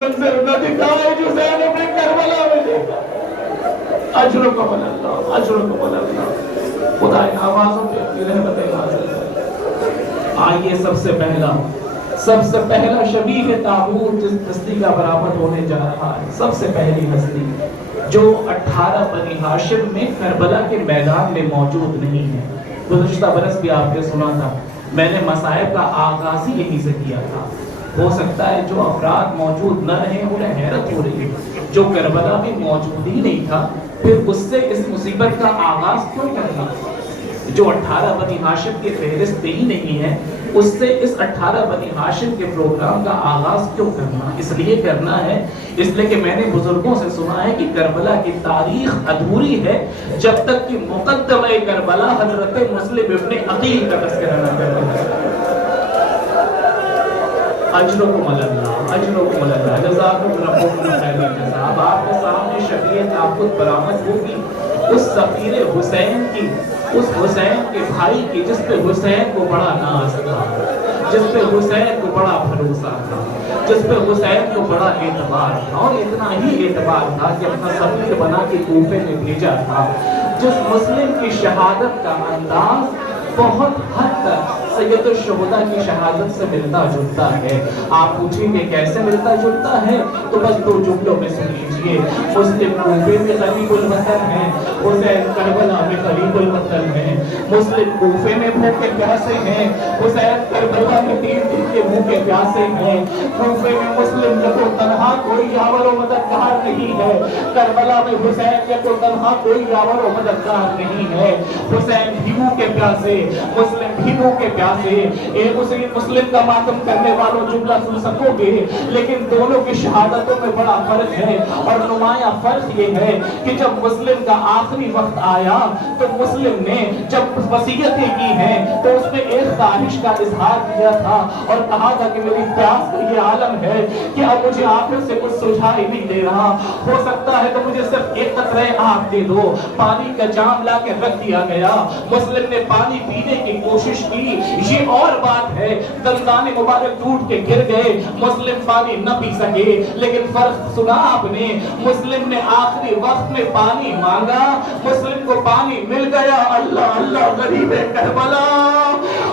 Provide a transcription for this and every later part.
منظر نہ دکھائے جو حسین اپنے کربلا میں دیکھا۔ اجرکم اللہ، اجرکم اللہ، خدا ان آوازوں پہ اپنی رحمت نازل کرے۔ آئیے سب سے پہلا شبیہ تابوت جس ہستی کا برآمد ہونے جا رہا ہے، سب سے پہلی ہستی جو 18 بنی ہاشم میں کربلا کے میدان میں موجود نہیں ہے۔ گزشتہ برس بھی آپ نے سنا تھا، میں نے مصائب کا آغاز ہی یہیں سے کیا تھا۔ ہو سکتا ہے جو افراد موجود نہ رہے انہیں حیرت ہو رہی ہے، جو کربلا میں موجود ہی نہیں تھا پھر اس سے اس مصیبت کا آغاز کیوں کرنا؟ جو 18 بنی ہاشم کے فہرست ہی نہیں ہے اس سے اس 18 بنی ہاشم کے پروگرام کا آغاز کیوں کرنا؟ اس لیے کرنا ہے اس لیے کہ میں نے بزرگوں سے سنا ہے کہ کربلا کی تاریخ ادھوری ہے جب تک کہ مقدمہ کربلا حضرت مسلم ابن عقیل کا تذکرہ نہ کرے۔ اجرکم اللہ، اجرکم اللہ، جزاکم ربکم خیر الجزا۔ اب آپ کے سامنے شفیع تابوت برآمد ہوگی اس سفیر حسین کی، اس حسین کے بھائی کی جس پہ حسین کو بڑا ناز تھا، جس پہ حسین کو بڑا بھروسہ تھا، جس پہ حسین کو بڑا اعتبار تھا، اور اتنا ہی اعتبار تھا کہ اپنا سفیر بنا کے کوفے میں بھیجا تھا۔ جس مسلم کی شہادت کا انداز بہت حد تک سید الشہداء کی شہادت سے ملتا جلتا ہے۔ آپ پوچھیں کہ کیسے ملتا جلتا ہے تو بس دو جملوں میں سن لیجئے۔ مسلم کوفے میں غریب الوطن ہیں، حسین کربلا میں غریب الوطن ہیں۔ مسلم کوفے میں بھوکے پیاسے ہیں، حسین کربلا میں 3 دن کے بھوکے پیاسے ہیں۔ کوفے میں مسلم یکو تنہا کوئی یاور و مددگار نہیں ہے، کربلا میں حسین یکو تنہا کوئی یاور و مددگار نہیں ہے۔ حسین بھی بھوکے پیاسے، مسلم بھی بھوکے پیاسے۔ ایک مسلم کا ماتم کرنے والوں جملہ سن سکو گے، لیکن دونوں کی شہادتوں میں بڑا فرق ہے، اور نمایاں فرق یہ ہے کہ جب مسلم کا آخری وقت آیا تو مسلم نے جب وصیتیں کی ہیں تو اس میں ایک خواہش کا اظہار کیا تھا اور کہا تھا کہ میری پیاس کا یہ عالم ہے کہ اب مجھے آخر سے کچھ سجھائی نہیں دے رہا، ہو سکتا ہے تو مجھے صرف ایک قطرہ آگ دے دو۔ پانی کا جام لا کے رکھ دیا گیا، مسلم نے پانی پینے کی کوشش کی، یہ اور بات ہے دندان مبارک ٹوٹ کے گر گئے، مسلم پانی نہ پی سکے، لیکن فرق سنا آپ نے، مسلم نے آخری وقت میں پانی مانگا، مسلم کو پانی مل گیا۔ اللہ اللہ، غریب کربلا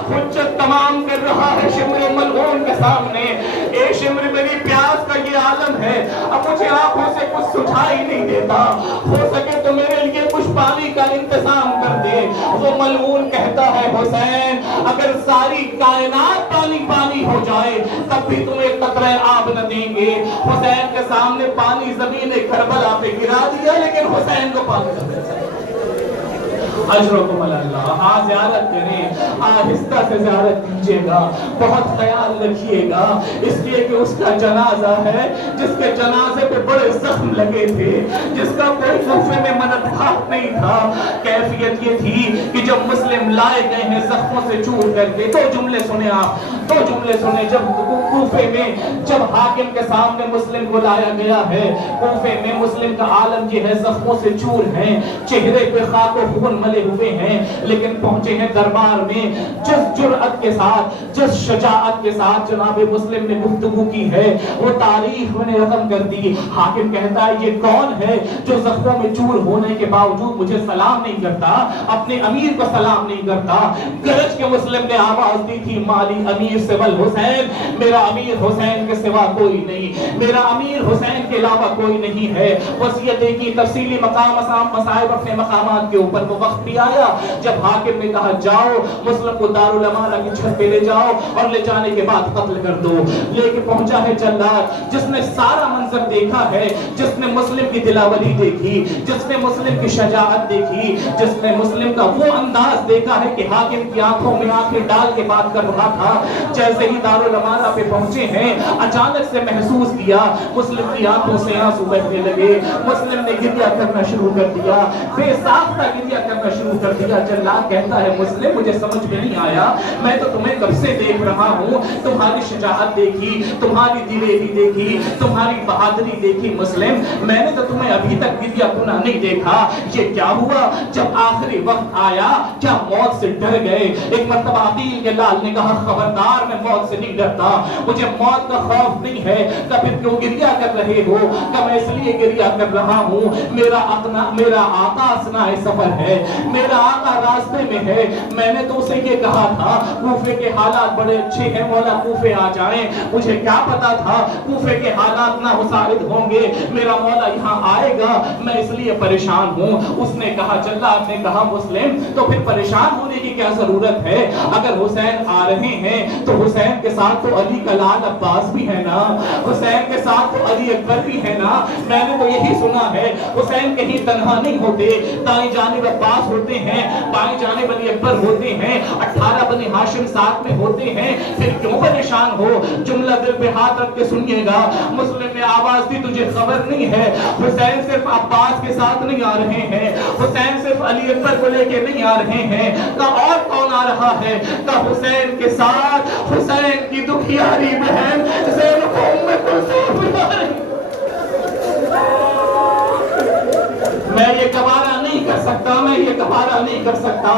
حجت تمام کر رہا ہے شمر ملعون کے سامنے، اے شمر میری پیاس کا یہ عالم ہے، اب مجھے آنکھوں سے کچھ سجھائی نہیں دیتا، ہو سکے تو میرے لیے کچھ پانی کا انتظام کر دے۔ وہ ملعون کہتا ہے حسین اگر ساری کائنات پانی پانی ہو جائے تب بھی تمہیں قطرہ آب نہ دیں گے۔ حسین کے سامنے پانی زمین کربلا پہ گرا دیا، لیکن حسین کو پانی نہ مل سکا۔ اجرکم اللہ، زیارت کریں، آہستہ سے زیارت کیجئے گا، بہت خیال رکھیے گا، اس لیے کہ اس کا جنازہ ہے جس کے جنازے پہ بڑے زخم لگے تھے، جس کا کوئی کوفے میں مددگار نہیں تھا۔ کیفیت یہ تھی کہ جب مسلم لائے گئے ہیں زخموں سے چور کر کے، 2 جملے سنیں آپ، 2 جملے سنیں، جب کوفے میں جب حاکم کے سامنے مسلم کو لایا گیا ہے، کوفے میں مسلم کا عالم یہ ہے زخموں سے چور ہیں، چہرے پہ خاک و خون ملے ہوئے ہیں، لیکن پہنچے ہیں دربار میں، جس جرأت کے ساتھ، جس شجاعت کے ساتھ جناب مسلم نے گفتگو کی ہے وہ تاریخ میں نے رقم کر دی۔ حاکم کہتا ہے یہ کون ہے جو زخموں میں چور ہونے کے باوجود مجھے سلام نہیں کرتا، اپنے امیر کو سلام نہیں کرتا؟ گرج کے مسلم نے آواز دی تھی مالی امیر سول حسین، میرا امیر حسین کے سوا کوئی نہیں، میرا امیر حسین کے علاوہ کوئی نہیں ہے۔ وصیتیں کی، تفصیلی مقام مصائب اپنے مقامات کے اوپر، وہ وقت بھی آیا جب حاکم نے کہا جاؤ مسلم کو دارالامانہ کی چھت پہ لے جاؤ اور لے جانے کے بعد قتل کر دو۔ لے کے پہنچا ہے جلاد جس نے سارا منظر دیکھا ہے، جس نے مسلم کی دلاوری دیکھی، جس نے مسلم کی شجاعت دیکھی، جس نے مسلم کا وہ انداز دیکھا ہے کہ حاکم کی آنکھوں میں آنکھیں ڈال کے بات کر رہا تھا۔ جیسے ہی دارالامانہ پہ پہنچے ہیں اچانک سے محسوس کیا مسلم کی آنکھوں سے آنسو بہنے لگے، مسلم نے گریہ کرنا شروع کر دیا، بے ساختہ گریہ کرنا شروع کر دیا۔ جلاد کہتا ہے مسلم مجھے سمجھ میں نہیں آیا، میں تو تمہیں کب سے دیکھ رہا ہوں، تمہاری شجاعت دیکھی، تمہاری دلیری دیکھی، تمہاری بہادری دیکھی مسلم، میں نے تو تمہیں ابھی تک گریہ کرنا نہیں دیکھا، یہ کیا ہوا؟ جب آخری وقت آیا کیا موت سے ڈر گئے؟ ایک مرتبہ عقیل کے لال نے کہا خبردار بار میں موت سے نہیں ڈرتا, مجھے موت کا خوف نہیں ہے. تو پھر کیوں گریہ کر رہے ہو؟ کہ میں اس لیے گریہ کر رہا ہوں, میرا آقا اثناء سفر ہے, میرا آقا راستے میں ہے. میں نے تو اسے یہ کہا تھا کوفے کے حالات بڑے اچھے ہیں, مولا کوفے آ جائیں. مجھے کیا پتا تھا کوفے کے حالات نہ مساعد ہوں گے, میرا مولا یہاں آئے گا, میں اس لیے پریشان ہوں. اس نے کہا جلاد نے کہا مسلم تو پھر پریشان ہونے کی کیا ضرورت ہے؟ اگر حسین آ رہے ہیں تو حسین کے ساتھ تو علی کا لال عباس بھی ہے نا, حسین کے ساتھ تو علی اکبر بھی ہے نا. میں نے تو یہی سنا ہے حسین کہیں تنہا نہیں ہوتے, دائیں جانب عباس ہوتے ہیں, بائیں جانب علی اکبر ہوتے ہیں, 18 بنی ہاشم ساتھ میں ہوتے ہیں. پھر کیوں پریشان ہو؟ جملہ دل پہ ہاتھ رکھ کے سنیے گا. مسلم نے آواز دی تجھے خبر نہیں ہے حسین صرف عباس کے ساتھ نہیں آ رہے ہیں, حسین صرف علی اکبر کو لے کے نہیں آ رہے ہیں. کہ اور کون آ رہا ہے؟ کہ حسین کے ساتھ حسین کی دکھیاری بہن زینب ام کلثوم بھی آ رہی. میں یہ گوارا نہیں کر سکتا, میں یہ گوارا نہیں کر سکتا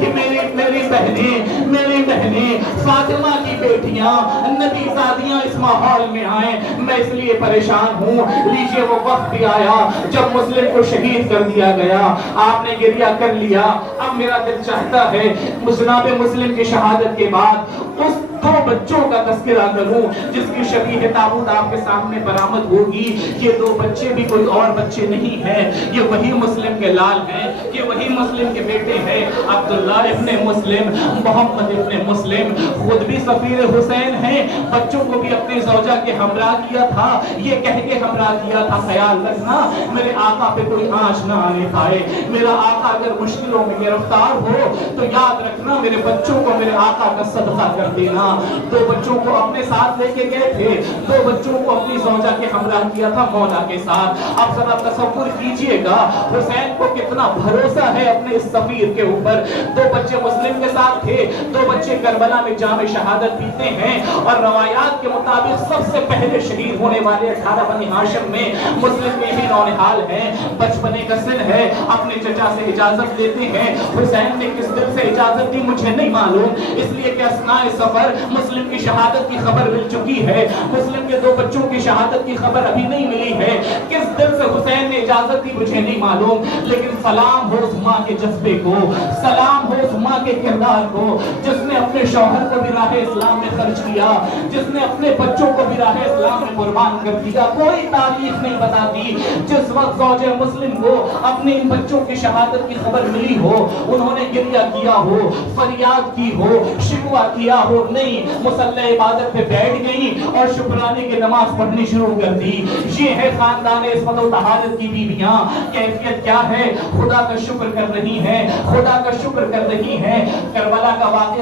کہ میری بہنیں فاطمہ کی بیٹیاں نبی زادیاں اس ماحول میں آئیں. میں اس لیے پریشان ہوں. لیجئے وہ وقت بھی آیا جب مسلم کو شہید کر دیا گیا, آپ نے گریہ کر لیا. اب میرا دل چاہتا ہے جناب مسلم کی شہادت کے بعد اس 2 بچوں کا تذکرہ کروں جس کی شبیہ تابوت آپ کے سامنے برآمد ہوگی. یہ 2 بچے بھی کوئی اور بچے نہیں ہیں, یہ وہی مسلم کے لال ہیں, یہ وہی مسلم کے بیٹے ہیں, عبداللہ ابن مسلم, محمد ابن مسلم. خود بھی سفیر حسین ہیں, بچوں کو بھی اپنی زوجہ کے ہمراہ کیا تھا, یہ کہہ کے ہمراہ کیا تھا خیال رکھنا میرے آقا پہ کوئی آنچ نہ آنے پائے, میرا آقا اگر مشکلوں میں گرفتار ہو تو یاد رکھنا میرے بچوں کو میرے آقا کا صدقہ کر دینا. 2 بچوں کو اپنے ساتھ لے کے گئے تھے, 2 بچوں کو اپنی زوجہ کے ہمراہ کیا تھا مولا کے ساتھ. اب ذرا تصور کیجئے گا حسین کو کتنا بھروسہ ہے اپنے اس سفیر کے اوپر. 2 بچے مسلم کے ساتھ تھے, 2 بچے کربلا میں جام شہادت پیتے ہیں, اور روایات کے مطابق سب سے پہلے شہید ہونے والے 18 بنی ہاشم میں مسلم میں ہی نونہال ہیں. بچپنے کا سن ہے, اپنے چچا سے اجازت لیتے ہیں. حسین نے کس دل سے اجازت دی مجھے نہیں معلوم, اس لیے کہ اثناء سفر مسلم کی شہادت کی خبر مل چکی ہے, مسلم کے 2 بچوں کی شہادت کی خبر ابھی نہیں ملی ہے. کس دل سے حسین نے اجازت دی مجھے نہیں معلوم, لیکن سلام ہو اس ماں کے جذبے کو, سلام ہو اس ماں کے کردار کو جس نے اپنے شوہر کو بھی راہ اسلام میں خرچ کیا, جس نے اپنے بچوں کو بھی راہ اسلام میں قربان کر دیا. کوئی تاریخ نہیں بتاتی جس وقت زوجہ مسلم کو اپنے ان بچوں کی شہادت کی خبر ملی ہو انہوں نے گریہ کیا ہو, فریاد کی ہو, شکوہ کیا ہو. نہیں, مصلی عبادت پہ بیٹھ گئی اور شکرانے کی نماز پڑھنی شروع کر دی. یہ ہے خاندان عصمت و طہارت کی بیویاں. کیفیت کیا ہے؟ خدا کا شکر کر رہی ہیں, خدا کا شکر کر رہی ہیں. کربلا کا واقعہ